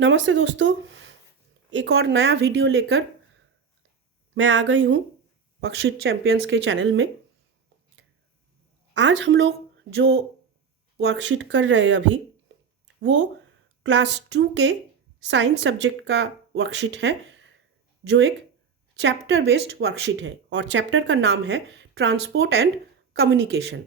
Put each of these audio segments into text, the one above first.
नमस्ते दोस्तों, एक और नया वीडियो लेकर मैं आ गई हूँ वर्कशीट चैंपियंस के चैनल में। आज हम लोग जो वर्कशीट कर रहे हैं अभी वो क्लास 2 के साइंस सब्जेक्ट का वर्कशीट है, जो एक चैप्टर बेस्ड वर्कशीट है और चैप्टर का नाम है ट्रांसपोर्ट एंड कम्युनिकेशन।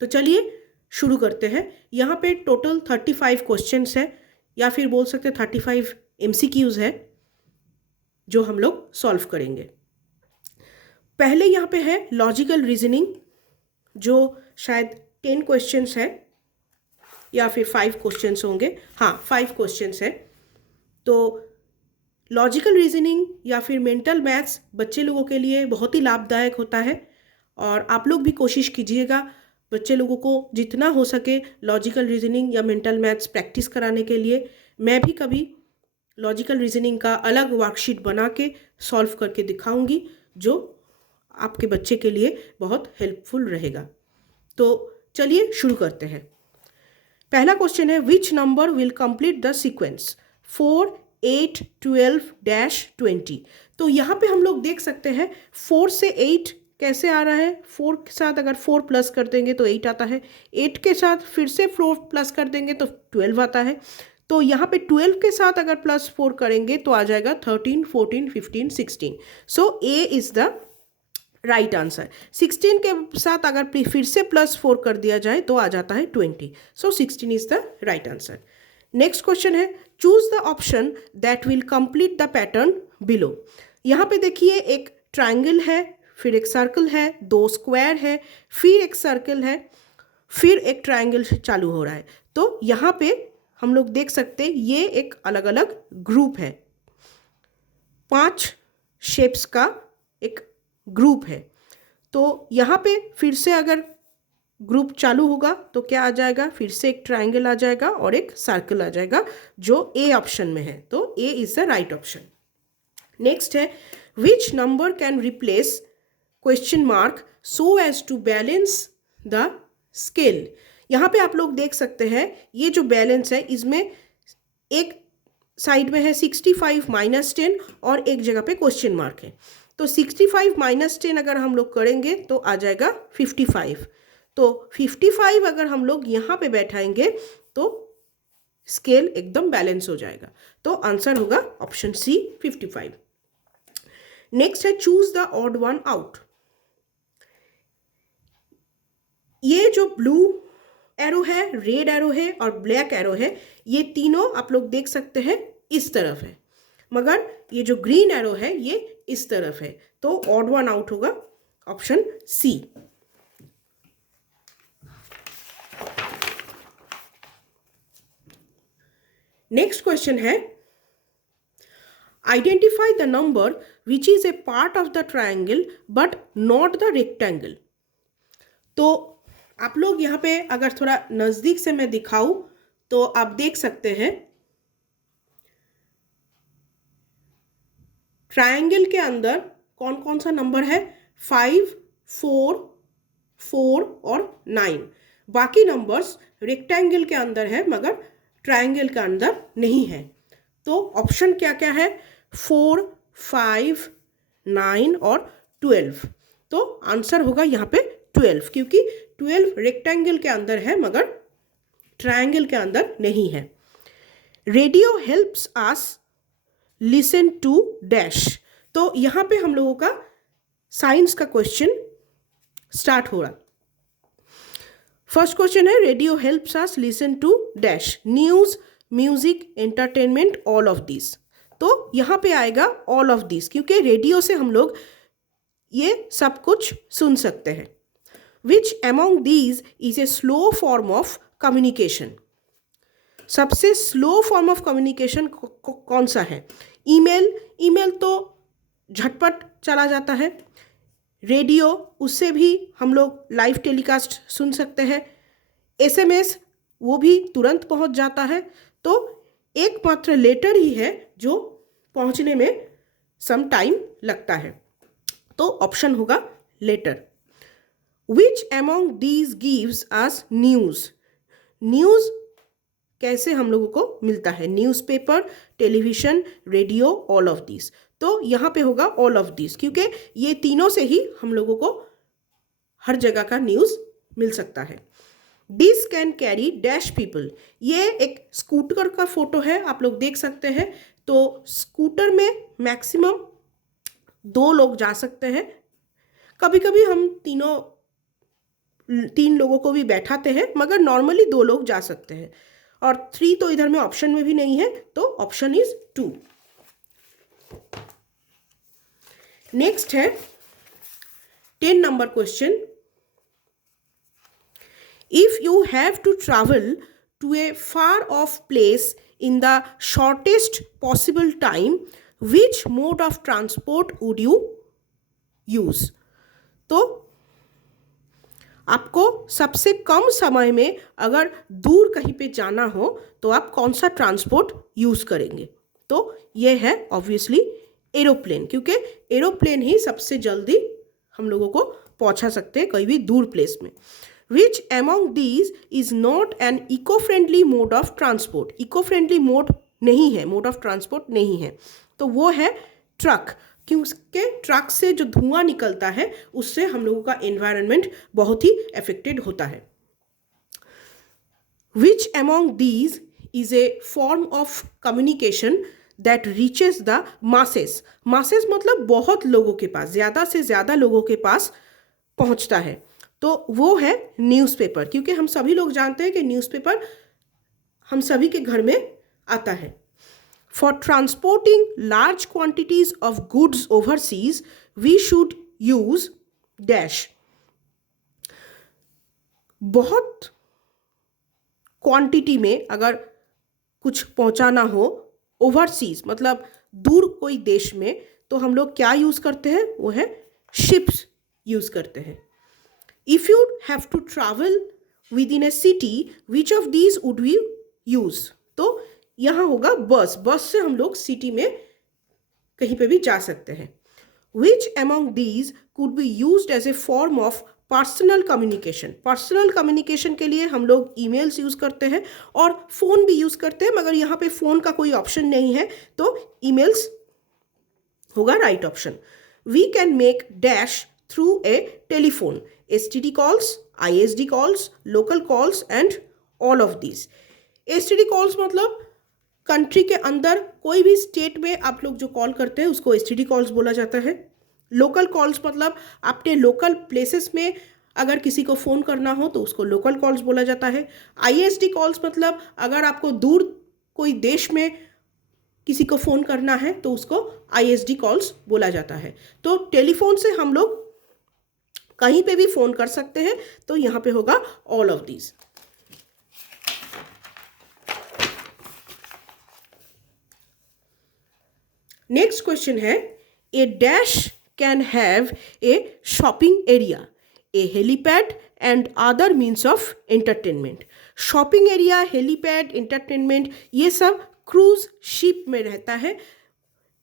तो चलिए शुरू करते हैं। यहाँ पे टोटल 35 क्वेश्चंस है या फिर बोल सकते 35 MCQs है जो हम लोग सॉल्व करेंगे। पहले यहाँ पे है लॉजिकल रीजनिंग, जो शायद 10 क्वेश्चंस है या फिर 5 क्वेश्चंस होंगे। हाँ, 5 क्वेश्चंस है। तो लॉजिकल रीजनिंग या फिर मेंटल मैथ्स बच्चे लोगों के लिए बहुत ही लाभदायक होता है और आप लोग भी कोशिश कीजिएगा बच्चे लोगों को जितना हो सके लॉजिकल रीजनिंग या मेंटल मैथ्स प्रैक्टिस कराने के लिए। मैं भी कभी लॉजिकल रीजनिंग का अलग वर्कशीट बना के सॉल्व करके दिखाऊंगी, जो आपके बच्चे के लिए बहुत हेल्पफुल रहेगा। तो चलिए शुरू करते हैं। पहला क्वेश्चन है, which number will complete the sequence 4, 8, 12 -20। तो यहाँ पे हम लोग देख सकते हैं 4 से 8 कैसे आ रहा है। 4 के साथ अगर 4 प्लस कर देंगे तो 8 आता है, 8 के साथ फिर से 4 प्लस कर देंगे तो 12 आता है। तो यहाँ पे 12 के साथ अगर +4 करेंगे तो आ जाएगा 13, 14, 15, 16। सो ए इज द राइट आंसर। 16 के साथ अगर फिर से +4 कर दिया जाए तो आ जाता है 20। So 16 is the right answer. Next question है, choose the option that will complete the pattern below. यहाँ पे देखिए एक ट्राइंगल है, फिर एक सर्कल है, 2 स्क्वायर है, फिर एक सर्कल है, फिर एक ट्राइंगल चालू हो रहा है। तो यहाँ पे हम लोग देख सकते हैं ये एक अलग अलग ग्रुप है, 5 शेप्स का एक ग्रुप है। तो यहाँ पे फिर से अगर ग्रुप चालू होगा तो क्या आ जाएगा, फिर से एक ट्राइंगल आ जाएगा और एक सर्कल आ जाएगा, जो ए ऑप्शन में है। तो A is the right option. Next है, which number can replace question mark so as to balance the scale. यहाँ पे आप लोग देख सकते हैं ये जो बैलेंस है इसमें एक साइड में है 65 -10 और एक जगह पे क्वेश्चन मार्क है। तो 65 -10 अगर हम लोग करेंगे तो आ जाएगा 55। तो 55 अगर हम लोग यहाँ पे बैठाएंगे तो स्केल एकदम बैलेंस हो जाएगा। तो आंसर होगा ऑप्शन सी 55। नेक्स्ट है, choose the odd one out. ये जो ब्लू एरो है, रेड एरो है और ब्लैक एरो है, ये तीनों आप लोग देख सकते हैं इस तरफ है, मगर ये जो ग्रीन एरो है ये इस तरफ है। तो ऑड वन आउट होगा ऑप्शन सी। नेक्स्ट क्वेश्चन है, identify the number which is a part of the triangle but not the rectangle. तो आप लोग यहाँ पे अगर थोड़ा नजदीक से मैं दिखाऊं तो आप देख सकते हैं ट्रायंगल के अंदर कौन कौन सा नंबर है, 5, 4, 4 और 9। बाकी नंबर्स रेक्टेंगल के अंदर है मगर ट्रायंगल के अंदर नहीं है। तो ऑप्शन क्या क्या है, 4, 5, 9 और 12। तो आंसर होगा यहाँ पे 12, क्योंकि 12 रेक्टेंगल के अंदर है मगर ट्रायंगल के अंदर नहीं है। Radio helps us listen to dash. तो यहाँ पे हम लोगों का साइंस का क्वेश्चन स्टार्ट हो रहा। फर्स्ट क्वेश्चन है, radio helps us listen to dash, news, music, entertainment, all of this. तो यहाँ पे आएगा ऑल ऑफ दिस, क्योंकि रेडियो से हम लोग ये सब कुछ सुन सकते हैं। Which among these is a slow form of communication. सबसे स्लो फॉर्म ऑफ कम्युनिकेशन कौन सा है। ईमेल, ईमेल तो झटपट चला जाता है। रेडियो, उससे भी हम लोग लाइव टेलीकास्ट सुन सकते हैं। एसएमएस, वो भी तुरंत पहुंच जाता है। तो एकमात्र लेटर ही है जो पहुंचने में सम टाइम लगता है। तो ऑप्शन होगा letter. Which among these gives us news. News कैसे हम लोगों को मिलता है? Newspaper, television, radio, all of this. तो यहाँ पे होगा ऑल ऑफ दिस, क्योंकि ये तीनों से ही हम लोगों को हर जगह का न्यूज़ मिल सकता है। This can carry dash people, ये एक स्कूटर का फोटो है, आप लोग देख सकते हैं। तो स्कूटर में मैक्सिमम 2 लोग जा सकते हैं। कभी कभी हम 3 लोगों को भी बैठाते हैं, मगर नॉर्मली 2 लोग जा सकते हैं। और 3 तो इधर में ऑप्शन में भी नहीं है, तो ऑप्शन इज 2। नेक्स्ट है 10 number question. If you have to travel to a far off place in the shortest possible time, which mode of transport would you use? तो आपको सबसे कम समय में अगर दूर कहीं पे जाना हो तो आप कौन सा ट्रांसपोर्ट यूज़ करेंगे? तो ये है ऑब्वियसली एरोप्लेन, क्योंकि एरोप्लेन ही सबसे जल्दी हम लोगों को पहुंचा सकते हैं कहीं भी दूर प्लेस में। Which among these is not an eco-friendly mode of transport? Eco friendly mode नहीं है, मोड ऑफ ट्रांसपोर्ट नहीं है, तो वो है ट्रक, क्योंकि ट्रक से जो धुआं निकलता है उससे हम लोगों का एनवायरनमेंट बहुत ही अफेक्टेड होता है। Which among these is a form of communication that reaches the masses? masses मतलब बहुत लोगों के पास, ज़्यादा से ज़्यादा लोगों के पास पहुंचता है, तो वो है न्यूज़पेपर, क्योंकि हम सभी लोग जानते हैं कि न्यूज़पेपर हम सभी के घर में आता है। For transporting large quantities of goods overseas we should use dash. बहुत क्वांटिटी में अगर कुछ पहुंचाना हो ओवरसीज मतलब दूर कोई देश में, तो हम लोग क्या यूज़ करते हैं? वो है शिप्स यूज़ करते हैं। If you have to travel within a city, which of these would we use? तो यहाँ होगा बस, बस से हम लोग सिटी में कहीं पे भी जा सकते हैं। Which among these could be used as a form of personal communication? Personal communication के लिए हम लोग ईमेल्स यूज़ करते हैं और फ़ोन भी यूज़ करते हैं, मगर यहाँ पे फ़ोन का कोई ऑप्शन नहीं है, तो ईमेल्स होगा right option. We can make dash through a telephone, STD calls, ISD calls, local calls and all of these। STD calls मतलब कंट्री के अंदर कोई भी स्टेट में आप लोग जो कॉल करते हैं उसको STD calls बोला जाता है। लोकल कॉल्स मतलब अपने लोकल प्लेसेस में अगर किसी को फ़ोन करना हो तो उसको लोकल कॉल्स बोला जाता है। ISD कॉल्स मतलब अगर आपको दूर कोई देश में किसी को फ़ोन करना है तो उसको ISD कॉल्स बोला जाता है। तो टेलीफोन से हम लोग कहीं पे भी फ़ोन कर सकते हैं, तो यहाँ पे होगा all of these. Next question है a dash can have a shopping area, a helipad and other means of entertainment. Shopping area, helipad, entertainment ये सब क्रूज शिप में रहता है,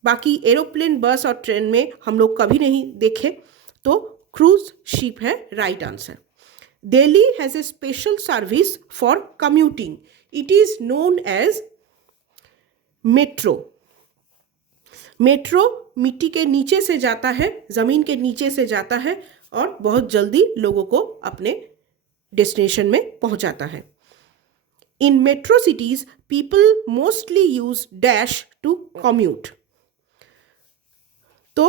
बाकी एरोप्लेन, बस और ट्रेन में हम लोग कभी नहीं देखे, तो क्रूज शिप है right answer. Delhi has a special service for commuting, it is known as metro. Metro मिट्टी के नीचे से जाता है, ज़मीन के नीचे से जाता है और बहुत जल्दी लोगों को अपने डेस्टिनेशन में पहुंचाता है। In metro cities people mostly use dash to commute. तो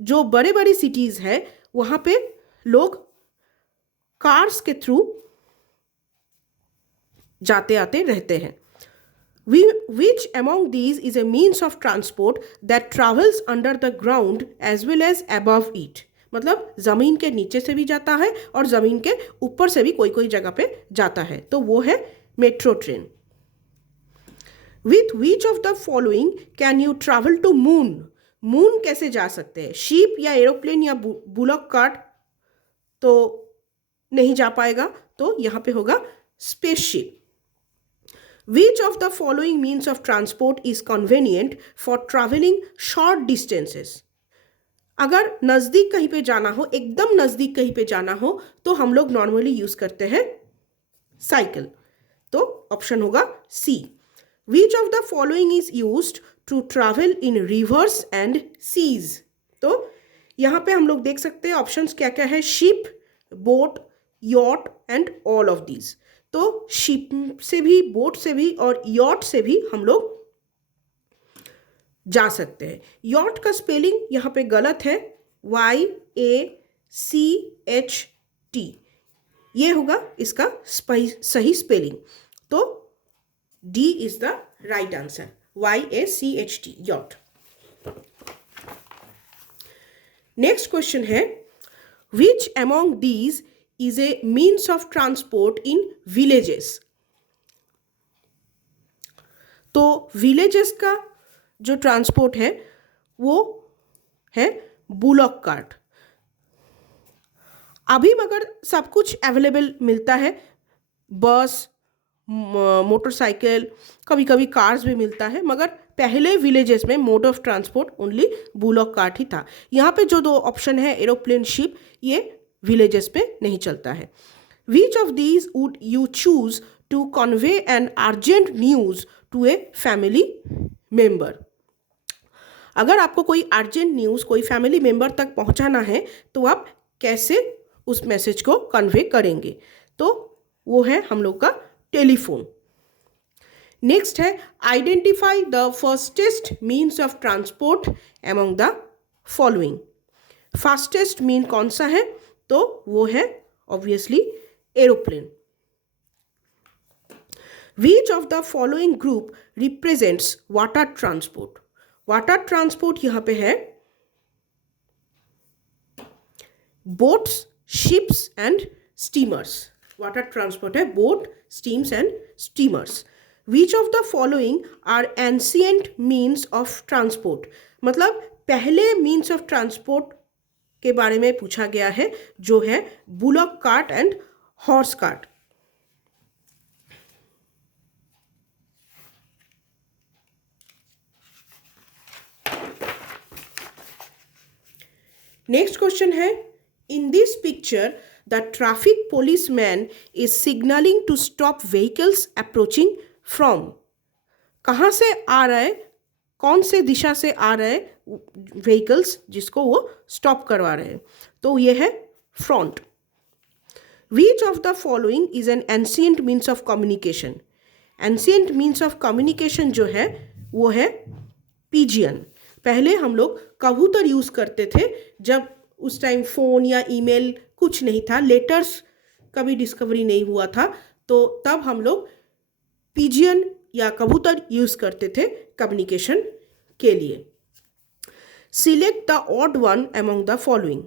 जो बड़े बड़ी सिटीज़ है वहाँ पे लोग कार्स के थ्रू जाते आते रहते हैं। Which among these is a means of transport that travels under the ground as well as above it? मतलब ज़मीन के नीचे से भी जाता है और ज़मीन के ऊपर से भी कोई कोई जगह पे जाता है, तो वो है metro train. With which of the following can you travel to moon? Moon कैसे जा सकते हैं? शीप या एरोप्लेन या बुलॉक कार्ट तो नहीं जा पाएगा, तो यहाँ पे होगा spaceship. Which of the following means of transport is convenient for traveling short distances? अगर नज़दीक कहीं पे जाना हो, एकदम नज़दीक कहीं पे जाना हो, तो हम लोग नॉर्मली यूज़ करते हैं साइकिल। तो ऑप्शन होगा C. Which of the following is used to travel in rivers and seas. तो यहाँ पे हम लोग देख सकते हैं ऑप्शंस क्या क्या है, ship, boat, yacht and all of these. तो शिप से भी, बोट से भी और यॉट से भी हम लोग जा सकते हैं। यॉट का स्पेलिंग यहाँ पे गलत है, YACHT, ये होगा इसका सही स्पेलिंग। तो D is the right answer, YACHT, yacht. Next question है, which among these is a means of transport in villages. तो विलेजेस का जो ट्रांसपोर्ट है वो है बुलॉक कार्ट। अभी मगर सब कुछ अवेलेबल मिलता है, बस, मोटरसाइकिल, कभी कभी कार्स भी मिलता है, मगर पहले विलेजेस में mode of transport only bullock cart ही था। यहाँ पे जो दो ऑप्शन है, एरोप्लेन, शिप, ये विलेजेस पे नहीं चलता है। Which of these would you choose to convey an urgent news to a family member. अगर आपको कोई अर्जेंट न्यूज़ कोई फैमिली मेंबर तक पहुंचाना है तो आप कैसे उस मैसेज को कन्वे करेंगे, तो वो है हम लोग का टेलीफोन। नेक्स्ट है, identify the fastest means of transport among the following. Fastest mean कौन सा है, तो वो है obviously aeroplane. Which of the following group represents water transport. Water transport यहां पे है boats, ships and steamers. Water transport है boat, steams and steamers. Which of the following are ancient means of transport, मतलब पहले means of transport के बारे में पूछा गया है, जो है bullock cart and horse cart. Next question है, in this picture the traffic policeman is signalling to stop vehicles approaching from. कहाँ से आ रहा है, कौन से दिशा से आ रहे हैं व्हीकल्स जिसको वो स्टॉप करवा रहे हैं, तो ये है front. Which of the following is an ancient means of communication. Ancient means of communication जो है वो है पिजियन। पहले हम लोग कबूतर यूज़ करते थे, जब उस टाइम फ़ोन या ईमेल कुछ नहीं था, लेटर्स का भी डिस्कवरी नहीं हुआ था, तो तब हम लोग पिजियन या कबूतर यूज़ करते थे कम्युनिकेशन के लिए। Select the odd one among the following.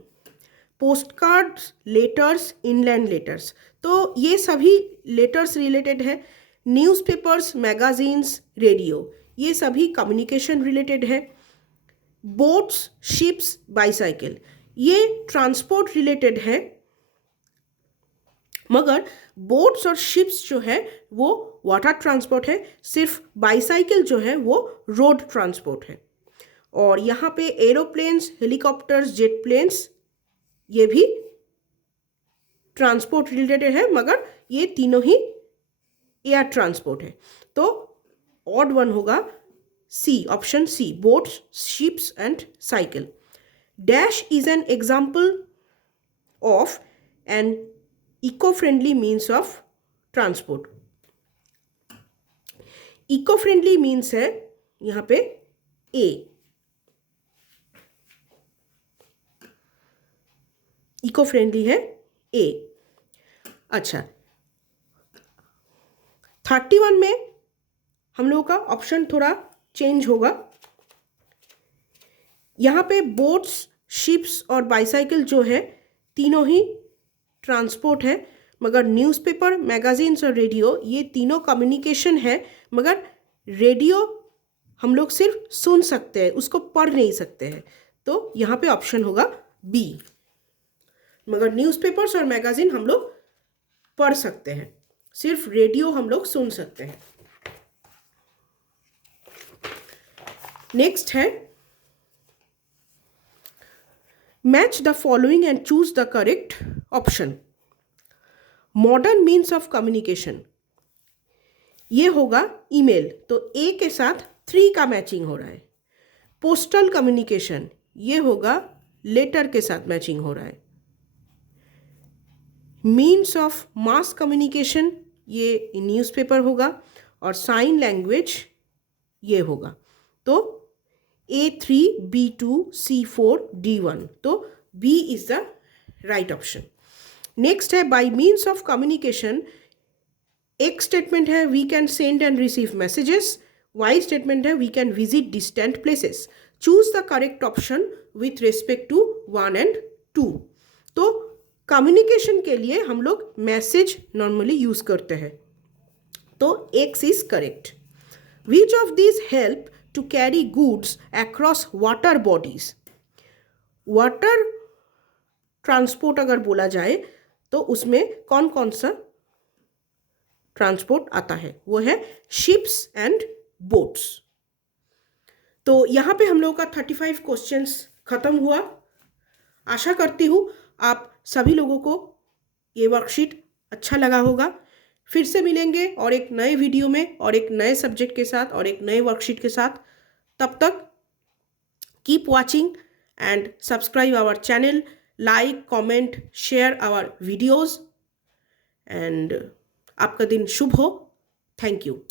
Post cards, letters, inland letters, तो ये सभी लेटर्स रिलेटेड है। न्यूज़पेपर्स, मैगजीन्स, रेडियो, ये सभी कम्युनिकेशन रिलेटेड है। बोट्स, शिप्स, बाईसाइकिल, ये ट्रांसपोर्ट रिलेटेड है, मगर बोट्स और शिप्स जो है वो वाटर ट्रांसपोर्ट है, सिर्फ बाईसाइकिल जो है वो रोड ट्रांसपोर्ट है। और यहाँ पे एरोप्लेन्स, हेलीकॉप्टर्स, जेट प्लेन्स, ये भी ट्रांसपोर्ट रिलेटेड है, मगर ये तीनों ही एयर ट्रांसपोर्ट है। तो ऑड वन होगा C, option C, boats, ships and cycle. Dash is an example of an eco-friendly means of transport. Eco-friendly means है यहाँ पे ए। इको-फ्रेंडली है ए। अच्छा, 31 में हम लोगों का ऑप्शन थोड़ा चेंज होगा। यहाँ पे बोट्स, शिप्स और बाईसाइकिल जो है तीनों ही ट्रांसपोर्ट है, मगर न्यूज़पेपर, मैगजीन्स और रेडियो ये तीनों कम्युनिकेशन है, मगर रेडियो हम लोग सिर्फ सुन सकते हैं, उसको पढ़ नहीं सकते हैं, तो यहाँ पे ऑप्शन होगा बी। मगर न्यूज़पेपर्स और मैगजीन हम लोग पढ़ सकते हैं, सिर्फ रेडियो हम लोग सुन सकते हैं। नेक्स्ट है, match the following and choose the correct option. Modern means of communication, ये होगा ईमेल, तो ए के साथ 3 का मैचिंग हो रहा है। पोस्टल कम्युनिकेशन, ये होगा लेटर के साथ मैचिंग हो रहा है। मीन्स ऑफ मास कम्युनिकेशन, ये न्यूज़पेपर होगा। और साइन लैंग्वेज ये होगा। तो A3, B2, C4, D1, तो B is the right option. Next है बाय मीन्स ऑफ कम्युनिकेशन। एक स्टेटमेंट है we can send and receive messages, Y statement है we can visit distant places. Choose the correct option with respect to 1 and 2। तो communication के लिए हम लोग message normally use करते हैं, तो X is correct. Which of this help to carry goods across water bodies. Water transport अगर बोला जाए तो उसमें कौन कौन सा ट्रांसपोर्ट आता है, वो है शिप्स एंड बोट्स। तो यहाँ पे हम लोगों का 35 क्वेश्चंस खत्म हुआ। आशा करती हूँ आप सभी लोगों को ये वर्कशीट अच्छा लगा होगा। फिर से मिलेंगे और एक नए वीडियो में और एक नए सब्जेक्ट के साथ और एक नए वर्कशीट के साथ। तब तक keep watching and subscribe our channel, like, comment, share our videos and आपका दिन शुभ हो। Thank you.